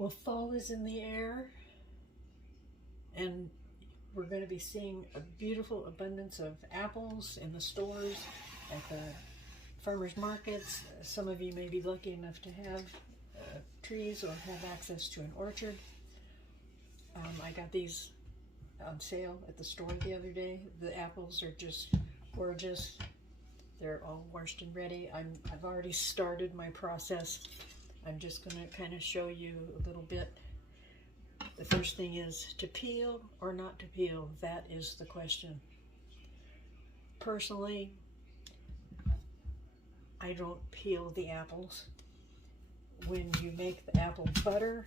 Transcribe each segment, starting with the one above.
Well, fall is in the air, and we're going to be seeing a beautiful abundance of apples in the stores, at the farmers markets. Some of you may be lucky enough to have trees or have access to an orchard. I got these on sale at the store the other day. The apples are just gorgeous. They're all washed and ready. I've already started my process. I'm just going to kind of show you a little bit. The first thing is to peel or not to peel. That is the question. Personally, I don't peel the apples. When you make the apple butter,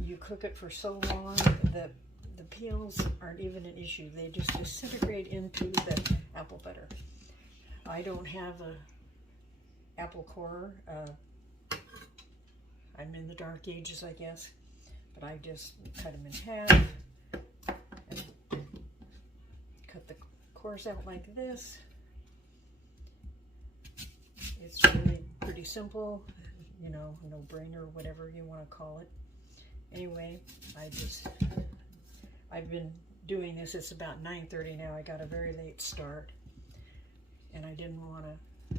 you cook it for so long that the peels aren't even an issue. They just disintegrate into the apple butter. I don't have a apple corer. I'm in the dark ages, I guess, but I just cut them in half and cut the cores out like this. It's really pretty simple, you know, no-brainer, whatever you want to call it. Anyway, I've been doing this. It's about 9:30 now. I got a very late start, and I didn't want to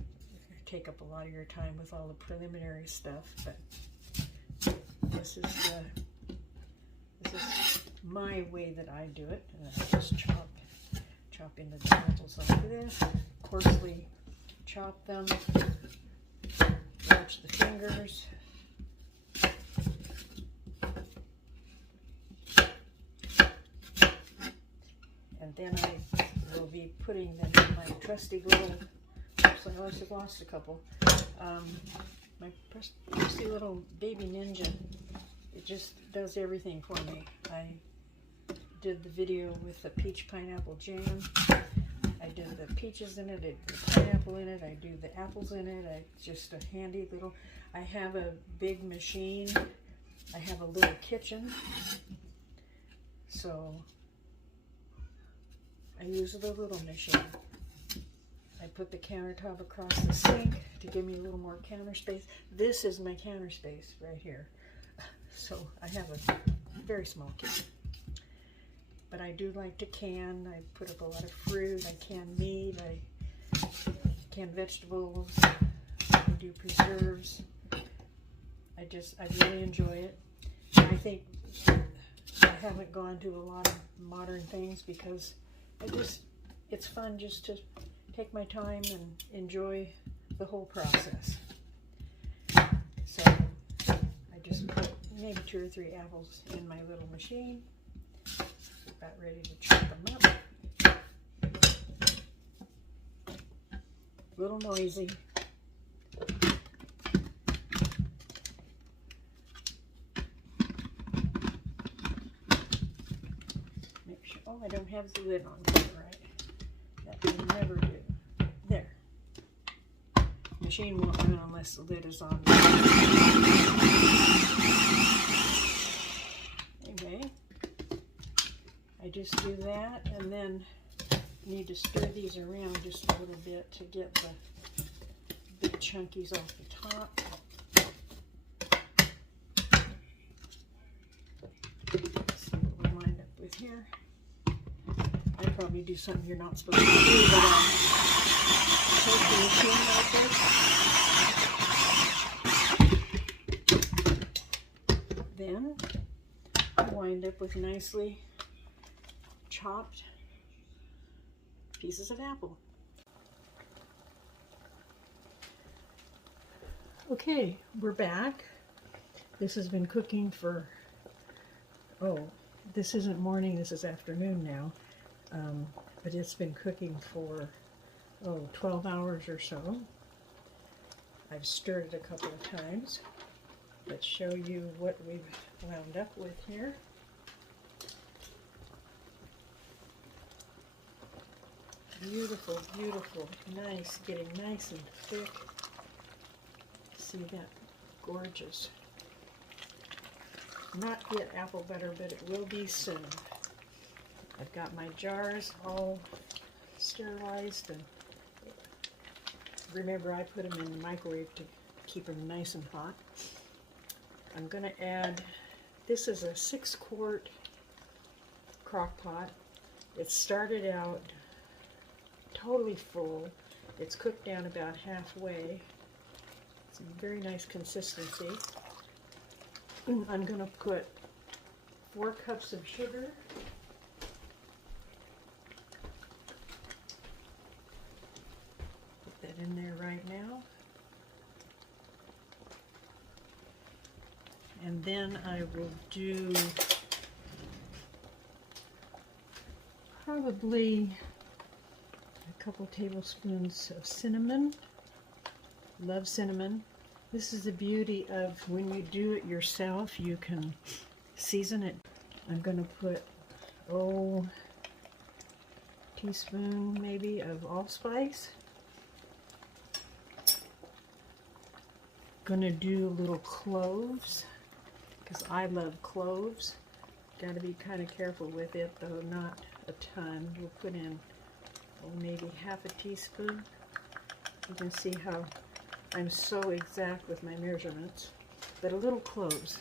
take up a lot of your time with all the preliminary stuff, but this is my way that I do it. And I just chop into the apples like this, coarsely chop them, watch the fingers. And then I will be putting them in my trusty little, oops, I always have lost a couple, my trusty little baby Ninja. It just does everything for me. I did the video with the peach pineapple jam. I did the peaches in it, I did the pineapple in it, I do the apples in it. It's just a handy little, I have a big machine, I have a little kitchen, so I use the little machine. I put the countertop across the sink to give me a little more counter space. This is my counter space right here. So I have a very small kitchen. But I do like to can. I put up a lot of fruit. I can meat. I can vegetables. I do preserves. I really enjoy it. I think I haven't gone to a lot of modern things because it's fun just to take my time and enjoy the whole process. So I just put maybe 2 or 3 apples in my little machine. About ready to chop them up. A little noisy. Make sure, oh, I don't have the lid on quite right. That will never do. There. Machine won't run unless the lid is on. Anyway, I just do that, and then need to stir these around just a little bit to get the big chunkies off the top. Let's see what we wind up with here. I probably do something you're not supposed to do, but take the machine like this. Then I wind up with nicely chopped pieces of apple. Okay, we're back. This has been cooking for, this isn't morning, this is afternoon now. But it's been cooking for, 12 hours or so. I've stirred it a couple of times. Let's show you what we've wound up with here. Beautiful, beautiful, nice, getting nice and thick. See that? Gorgeous. Not yet apple butter, but it will be soon. I've got my jars all sterilized, and remember I put them in the microwave to keep them nice and hot. I'm going to add, this is a 6-quart crock pot. It started out totally full. It's cooked down about halfway. It's a very nice consistency. I'm going to put 4 cups of sugar. Put that in there right now. And then I will do probably a couple tablespoons of cinnamon. Love cinnamon. This is the beauty of when you do it yourself, you can season it. I'm going to put, teaspoon maybe of allspice. Going to do little cloves, because I love cloves. Got to be kind of careful with it, though not a ton. We'll put in maybe half a teaspoon. You can see how I'm so exact with my measurements, but a little cloves.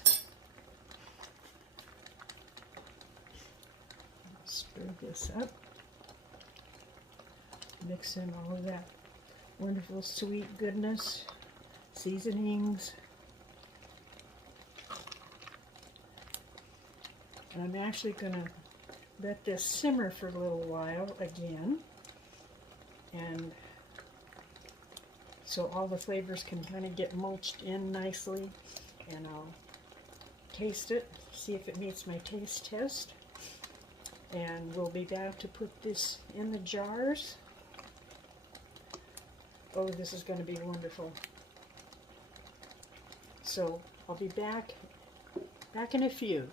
Stir this up. Mix in all of that wonderful sweet goodness, seasonings. And I'm actually going to let this simmer for a little while again, and so all the flavors can kind of get mulched in nicely, and I'll taste it, see if it meets my taste test, and we'll be back to put this in the jars. Oh, this is going to be wonderful. So I'll be back in a few.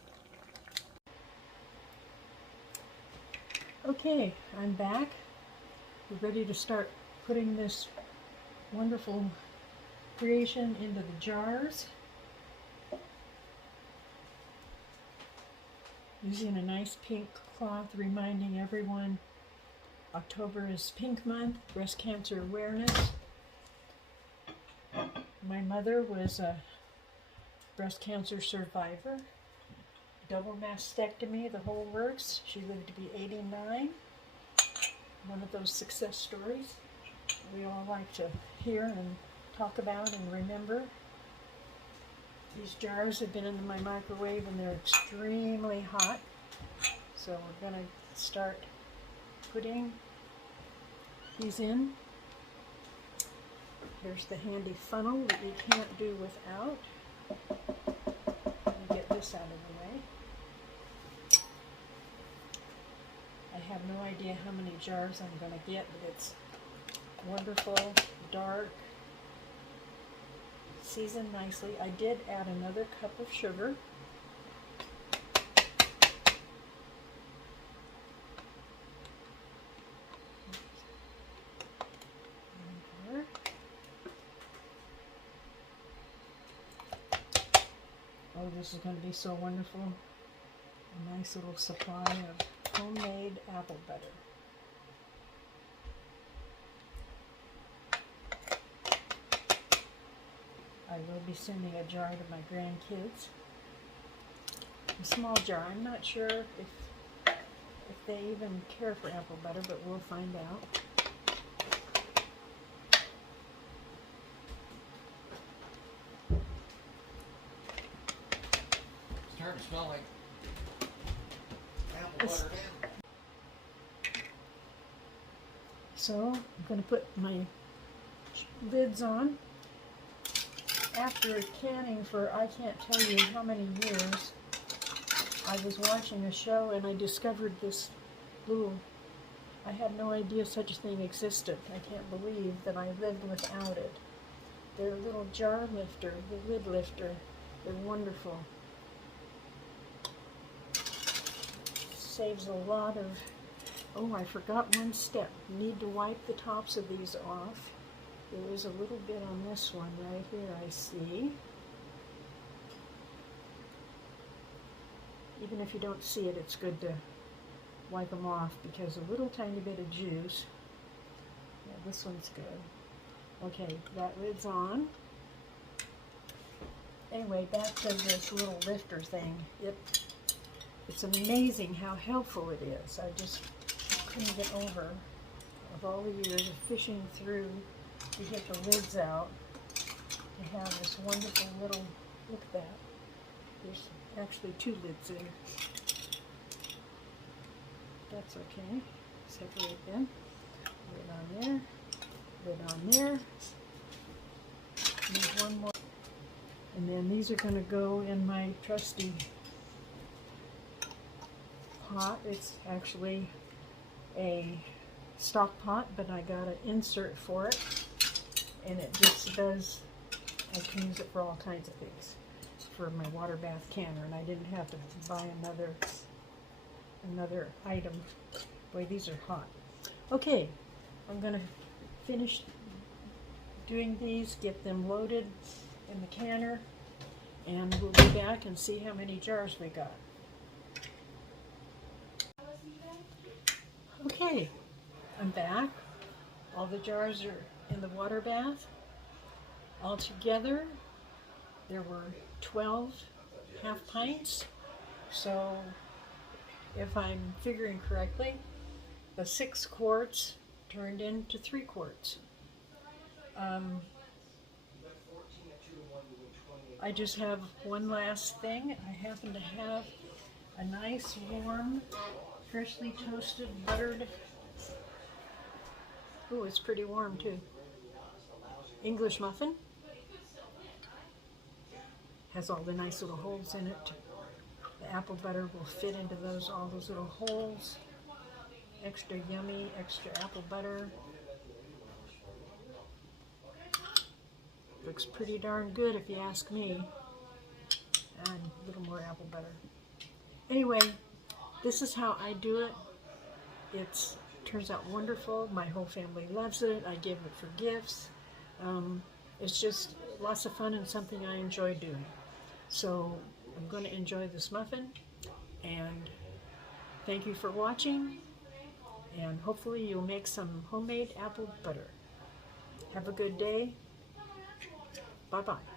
Okay, I'm back. We're ready to start putting this wonderful creation into the jars. Using a nice pink cloth, reminding everyone October is Pink Month, Breast Cancer Awareness. My mother was a breast cancer survivor. Double mastectomy, the whole works. She lived to be 89. One of those success stories we all like to hear and talk about and remember. These jars have been in my microwave and they're extremely hot. So we're going to start putting these in. Here's the handy funnel that you can't do without. Let me get this out of the way. I have no idea how many jars I'm going to get, but it's wonderful, dark, seasoned nicely. I did add another cup of sugar. Oh, this is going to be so wonderful. A nice little supply of homemade apple butter. I will be sending a jar to my grandkids. A small jar. I'm not sure if they even care for apple butter, but we'll find out. Starting to smell like apple butter now. So I'm going to put my lids on. After canning for I can't tell you how many years, I was watching a show and I discovered this little, I had no idea such a thing existed. I can't believe that I lived without it. They're a little jar lifter, the lid lifter. They're wonderful. Saves a lot of, oh, I forgot one step. You need to wipe the tops of these off. There is a little bit on this one right here, I see. Even if you don't see it, it's good to wipe them off because a little tiny bit of juice. Yeah, this one's good. Okay, that lid's on. Anyway, back to this little lifter thing. It's amazing how helpful it is. I just couldn't get over, of all the years of fishing through to get the lids out, to have this wonderful little, look at that. There's actually 2 lids in. That's okay. Separate them. Lid on there. Lid on there. Need one more. And then these are going to go in my trusty pot. It's actually a stock pot, but I got an insert for it. And it just does, I can use it for all kinds of things. For my water bath canner, and I didn't have to buy another item. Boy, these are hot. Okay, I'm going to finish doing these, get them loaded in the canner, and we'll be back and see how many jars we got. Okay, I'm back. All the jars are in the water bath. Altogether, there were 12 half pints. So, if I'm figuring correctly, the 6 quarts turned into 3 quarts. I just have one last thing. I happen to have a nice, warm, freshly toasted, buttered, ooh, it's pretty warm too, English muffin. Has all the nice little holes in it. The apple butter will fit into all those little holes. Extra yummy, extra apple butter. Looks pretty darn good if you ask me. And a little more apple butter. Anyway, this is how I do it. It turns out wonderful. My whole family loves it. I give it for gifts. It's just lots of fun and something I enjoy doing. So I'm going to enjoy this muffin, and thank you for watching, and hopefully you'll make some homemade apple butter. Have a good day. Bye-bye.